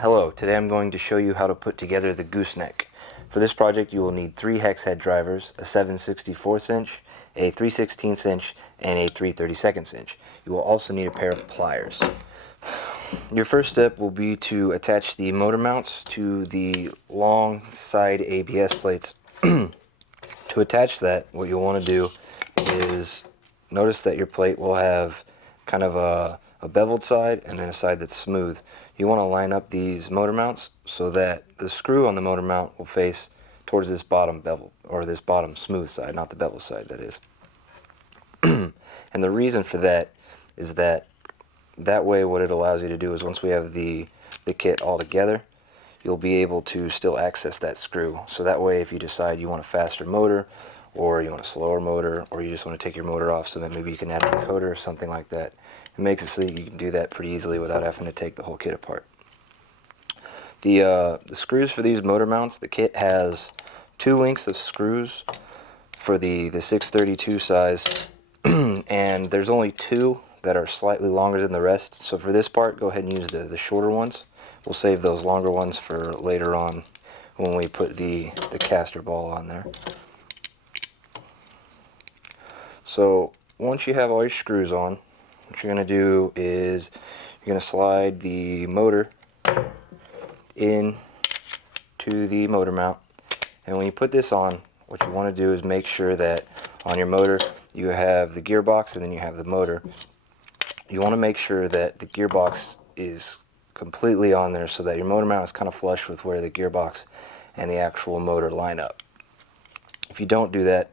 Hello, today I'm going to show you how to put together the gooseneck. For this project you will need 3 hex head drivers, a 7/64 inch, a 3/16 inch, and a 3/32 inch. You will also need a pair of pliers. Your first step will be to attach the motor mounts to the long side ABS plates. To attach that, what you'll want to do is notice that your plate will have kind of a beveled side and then a side that's smooth. You want to line up these motor mounts so that the screw on the motor mount will face towards this bottom bevel, or this bottom smooth side, not the bevel side, that is. And the reason for that is that way what it allows you to do is once we have the kit all together, you'll be able to still access that screw. So that way if you decide you want a faster motor, or you want a slower motor, or you just want to take your motor off so that maybe you can add a encoder or something like that, it makes it so that you can do that pretty easily without having to take the whole kit apart. The screws for these motor mounts, the kit has 2 lengths of screws for the 632 size, and there's only 2 that are slightly longer than the rest. So for this part, go ahead and use the shorter ones. We'll save those longer ones for later on when we put the caster ball on there. So once you have all your screws on, what you're going to do is you're going to slide the motor in to the motor mount, and when you put this on, what you want to do is make sure that on your motor you have the gearbox and then you have the motor. You want to make sure that the gearbox is completely on there so that your motor mount is kind of flush with where the gearbox and the actual motor line up. If you don't do that,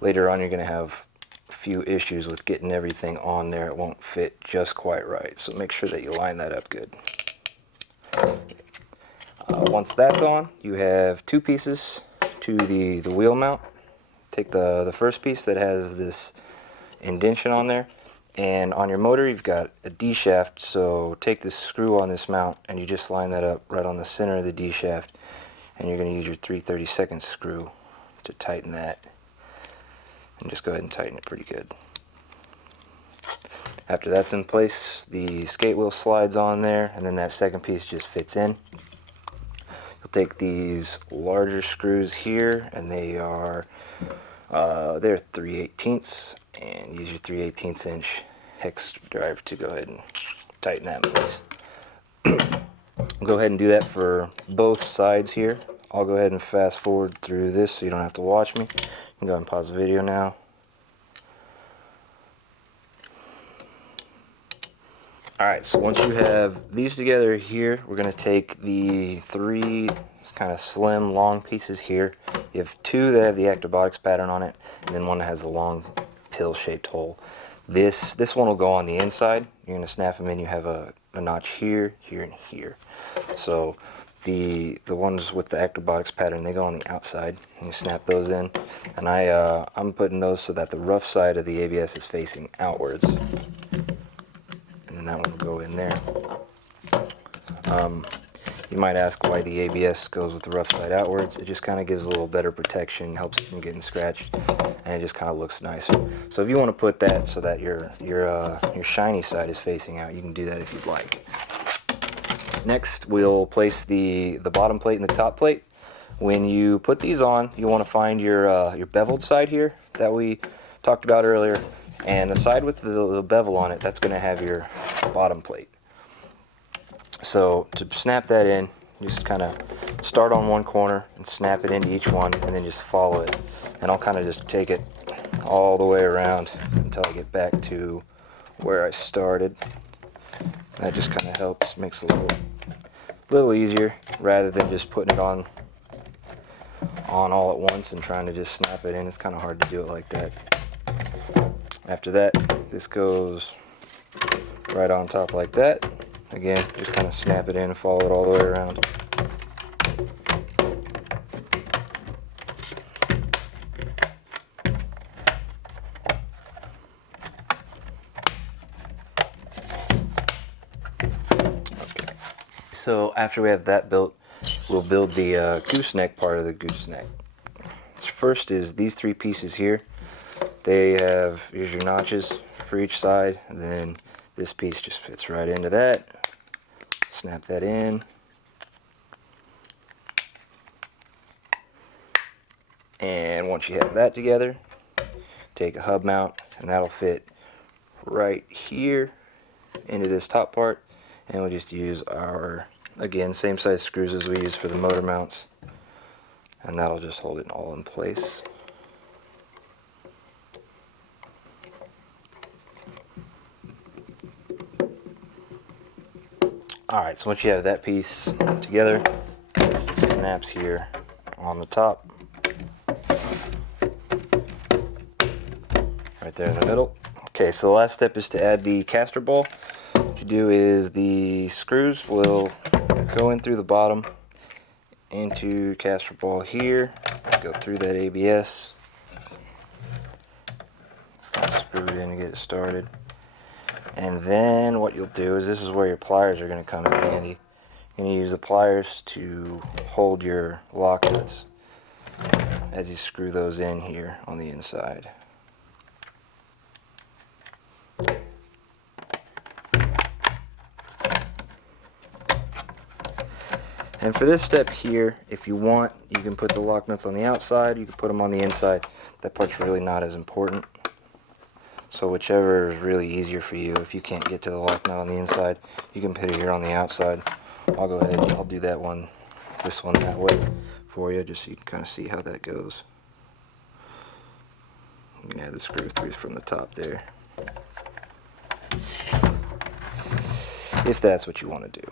later on you're going to have a few issues with getting everything on there. It won't fit just quite right, so make sure that you line that up good. Once that's on, you have 2 pieces to the wheel mount. Take the first piece that has this indentation on there, and on your motor you've got a D shaft, so take this screw on this mount and you just line that up right on the center of the D shaft, and you're going to use your 3/32 screw to tighten that, and just go ahead and tighten it pretty good. After that's in place, the skate wheel slides on there, and then that second piece just fits in. You'll take these larger screws here, and they're 3/18, and use your 3/18 inch hex drive to go ahead and tighten that in place. Go ahead and do that for both sides here. I'll go ahead and fast forward through this so you don't have to watch me. You can go ahead and pause the video now. Alright, so once you have these together here, we're going to take the 3 kind of slim long pieces here. You have 2 that have the acrobatics pattern on it, and then 1 that has the long pill shaped hole. This one will go on the inside. You're going to snap them in. You have a notch here, here, and here. So the ones with the acrobatics pattern, they go on the outside, and you snap those in. And I'm putting those so that the rough side of the ABS is facing outwards, and then that one will go in there. You might ask why the ABS goes with the rough side outwards. It just kind of gives a little better protection, helps it from getting scratched, and it just kind of looks nicer. So if you want to put that so that your shiny side is facing out, you can do that if you'd like. Next, we'll place the bottom plate and the top plate. When you put these on, you want to find your beveled side here that we talked about earlier, and the side with the bevel on it, that's going to have your bottom plate. So to snap that in, just kind of start on one corner and snap it into each one, and then just follow it. And I'll kind of just take it all the way around until I get back to where I started. That just kind of helps, makes it a little easier rather than just putting it on all at once and trying to just snap it in. It's kind of hard to do it like that. After that, this goes right on top like that. Again, just kind of snap it in and follow it all the way around. Okay. So after we have that built, we'll build the gooseneck part of the gooseneck. First is these 3 pieces here. Here's your notches for each side, and then this piece just fits right into that. Snap that in, And once you have that together, take a hub mount, and that'll fit right here into this top part. And we'll just use our, again, same size screws as we use for the motor mounts, and that'll just hold it all in place. Alright, so once you have that piece together, this snaps here on the top, right there in the middle. Okay, so the last step is to add the caster ball. What you do is the screws will go in through the bottom into caster ball here, go through that ABS. Just kind of screw it in to get it started. And then what you'll do is, this is where your pliers are going to come in handy. You're going to use the pliers to hold your lock nuts as you screw those in here on the inside. And for this step here, if you want, you can put the lock nuts on the outside, you can put them on the inside. That part's really not as important. So whichever is really easier for you. If you can't get to the lock nut on the inside, you can put it here on the outside. I'll go ahead and I'll do that one, this one that way for you, just so you can kind of see how that goes. You can add the screw through from the top there, if that's what you want to do.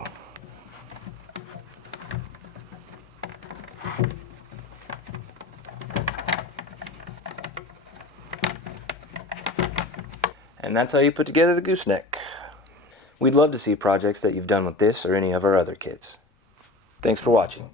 And that's how you put together the gooseneck. We'd love to see projects that you've done with this or any of our other kits. Thanks for watching.